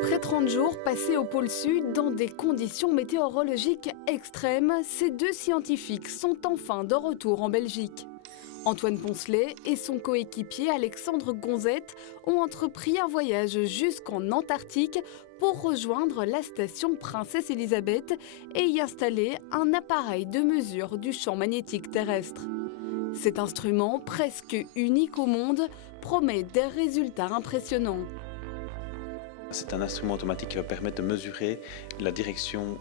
Après 30 jours passés au pôle Sud dans des conditions météorologiques extrêmes, ces deux scientifiques sont enfin de retour en Belgique. Antoine Poncelet et son coéquipier Alexandre Gonzette ont entrepris un voyage jusqu'en Antarctique pour rejoindre la station Princesse Elisabeth et y installer un appareil de mesure du champ magnétique terrestre. Cet instrument, presque unique au monde, promet des résultats impressionnants. C'est un instrument automatique qui va permettre de mesurer la direction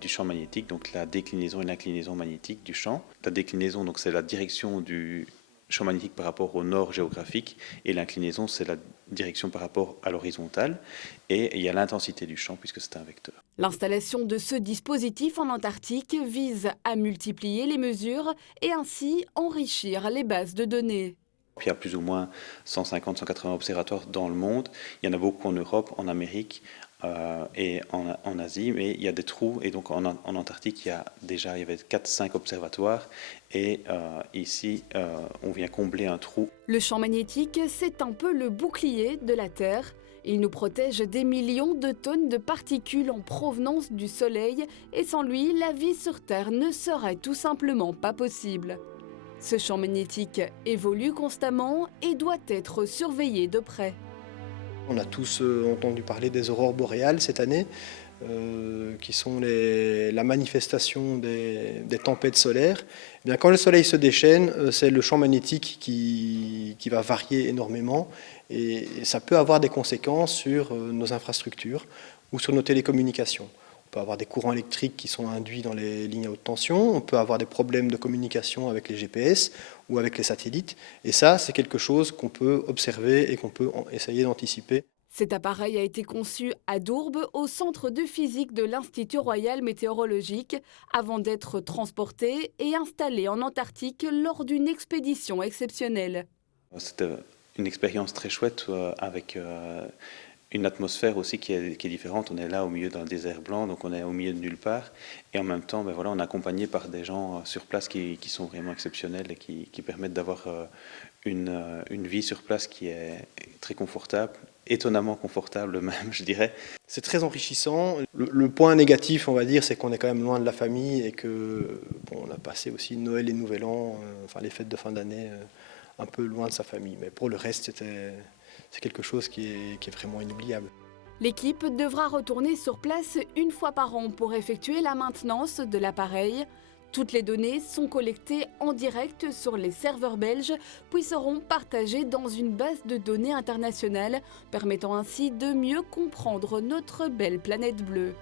du champ magnétique, donc la déclinaison et l'inclinaison magnétique du champ. La déclinaison, donc c'est la direction du champ magnétique par rapport au nord géographique, et l'inclinaison, c'est la direction par rapport à l'horizontale. Et il y a l'intensité du champ puisque c'est un vecteur. L'installation de ce dispositif en Antarctique vise à multiplier les mesures et ainsi enrichir les bases de données. Il y a plus ou moins 150-180 observatoires dans le monde. Il y en a beaucoup en Europe, en Amérique et en Asie, mais il y a des trous. Et donc en Antarctique, il y avait 4-5 observatoires. Et ici, on vient combler un trou. Le champ magnétique, c'est un peu le bouclier de la Terre. Il nous protège des millions de tonnes de particules en provenance du Soleil. Et sans lui, la vie sur Terre ne serait tout simplement pas possible. Ce champ magnétique évolue constamment et doit être surveillé de près. On a tous entendu parler des aurores boréales cette année, qui sont la manifestation des tempêtes solaires. Eh bien, quand le soleil se déchaîne, c'est le champ magnétique qui va varier énormément et ça peut avoir des conséquences sur nos infrastructures ou sur nos télécommunications. On peut avoir des courants électriques qui sont induits dans les lignes à haute tension, on peut avoir des problèmes de communication avec les GPS ou avec les satellites. Et ça, c'est quelque chose qu'on peut observer et qu'on peut essayer d'anticiper. Cet appareil a été conçu à Dourbe, au centre de physique de l'Institut royal météorologique, avant d'être transporté et installé en Antarctique lors d'une expédition exceptionnelle. C'était une expérience très chouette avec une atmosphère aussi qui est différente. On est là au milieu d'un désert blanc, donc on est au milieu de nulle part. Et en même temps, on est accompagné par des gens sur place qui sont vraiment exceptionnels et qui permettent d'avoir une vie sur place qui est très confortable, étonnamment confortable même, je dirais. C'est très enrichissant. Le point négatif, on va dire, c'est qu'on est quand même loin de la famille et que on a passé aussi Noël et Nouvel An, les fêtes de fin d'année, un peu loin de sa famille. Mais pour le reste, c'est quelque chose qui est vraiment inoubliable. L'équipe devra retourner sur place une fois par an pour effectuer la maintenance de l'appareil. Toutes les données sont collectées en direct sur les serveurs belges, puis seront partagées dans une base de données internationale, permettant ainsi de mieux comprendre notre belle planète bleue.